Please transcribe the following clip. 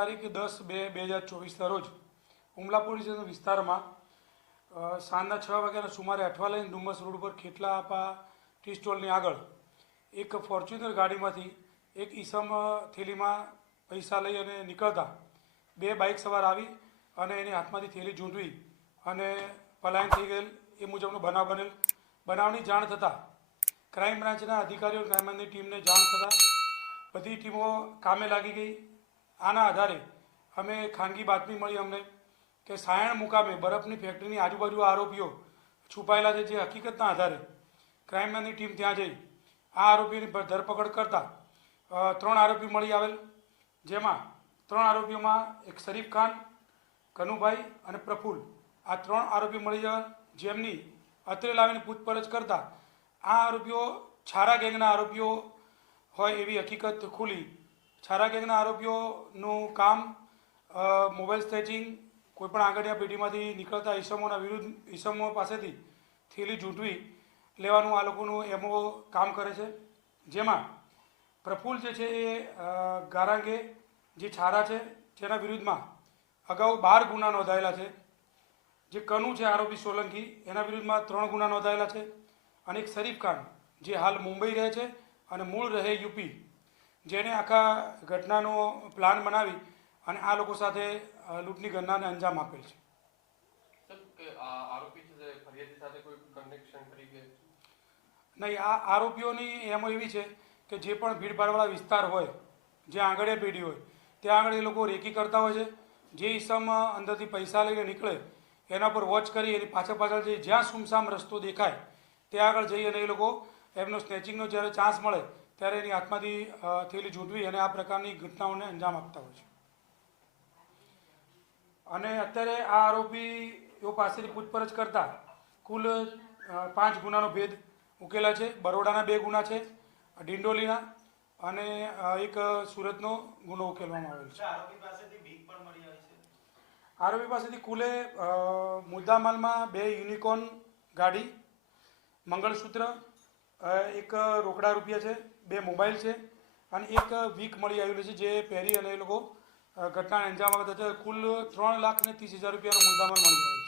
તારીખ 10/2/2024 રોજ ઉમલા પોલીસ વિસ્તારમાં સાંજના 6 વાગ્યાના સુમારે અઠવા લઈને ડુમસ રોડ પર ખેટલા આપા ટી સ્ટોલની આગળ એક ફોર્ચ્યુનર ગાડીમાંથી એક ઈસમ થેલીમાં પૈસા લઈ અને નીકળતા બે બાઇક સવાર આવી અને એની હાથમાંથી થેલી ઝૂંટવી અને પલાયન થઈ ગયેલ એ મુજબનો બનાવ બનેલ. બનાવની જાણ થતાં ક્રાઇમ બ્રાન્ચના અધિકારીઓ ક્રાઇમ બ્રાન્ચની ટીમને જાણ થતાં બધી ટીમો કામે લાગી ગઈ. આના આધારે અમે ખાનગી બાતમી મળી અમને કે સાયણ મુકામે બરફની ફેક્ટરીની આજુબાજુ આરોપીઓ છુપાયેલા છે, જે હકીકતના આધારે ક્રાઇમ બ્રાન્ચની ટીમ ત્યાં જઈ આ આરોપીઓની ધરપકડ કરતા 3 આરોપી મળી આવેલ, જેમાં 3 આરોપીઓમાં એક શરીફ ખાન, કનુભાઈ અને પ્રફુલ આ 3 આરોપી મળી જવા, જેમની અત્રે લાવીને પૂછપરછ કરતા આ આરોપીઓ છારા ગેંગના આરોપીઓ હોય એવી હકીકત ખુલી. છારા ગેંગના આરોપીઓનું કામ મોબાઈલ સ્નેચિંગ, કોઈપણ આગળની પેઢીમાંથી નીકળતા ઈસમો પાસેથી થેલી ઝૂંટવી લેવાનું આ લોકોનું એમઓ કામ કરે છે. જેમાં પ્રફુલ જે છે એ ગારાંગે જે છારા છે જેના વિરુદ્ધમાં અગાઉ 12 ગુના નોંધાયેલા છે. જે કનુ છે આરોપી સોલંકી, એના વિરુદ્ધમાં 3 ગુના નોંધાયેલા છે. અને એક શરીફ ખાન જે હાલ મુંબઈ રહે છે અને મૂળ રહે યુપી, જેણે આખા ઘટનાનો પ્લાન બનાવી અને આ લોકો સાથે લૂંટની ઘટનાને અંજામ આપેલ છે. નહીં, આ આરોપીઓની એમ એવી છે કે જે પણ ભીડભાડવાળા વિસ્તાર હોય, જ્યાં આંગળીયા પેઢી હોય, ત્યાં આગળ એ લોકો રેકી કરતા હોય છે. જે ઈસમ અંદરથી પૈસા લઈને નીકળે એના પર વોચ કરી એની પાછળ જઈ જ્યાં સુમસામ રસ્તો દેખાય ત્યાં આગળ જઈ અને એ લોકો એમનો સ્નેચિંગનો જ્યારે ચાન્સ મળે ત્યારે એની હાથમાંથી થેલી ઝૂંટવી અને આ પ્રકારની ઘટનાઓને અંજામ આપતા હોય છે. અને અત્યારે આ આરોપીઓ પાસેથી પૂછપરછ કરતા કુલ 5 ગુનાનો ભેદ ઉકેલા છે. બરોડાના 2 ગુના છે, ડિંડોલીના, અને એક સુરતનો ગુનો ઉકેલવામાં આવેલ છે. આરોપી પાસેથી કુલે મુદ્દામાલમાં 2 યુનિકોર્ન ગાડી, મંગળસૂત્ર, એક રોકડા રૂપિયા છે, 2 મોબાઈલ છે અને એક વીક મળી આવેલું છે, જે પહેરી અને એ લોકો ઘટનાને અંજામ આપતા હતા. કુલ 3,30,000 રૂપિયાનો મુદ્દામાલ મળી આવ્યો.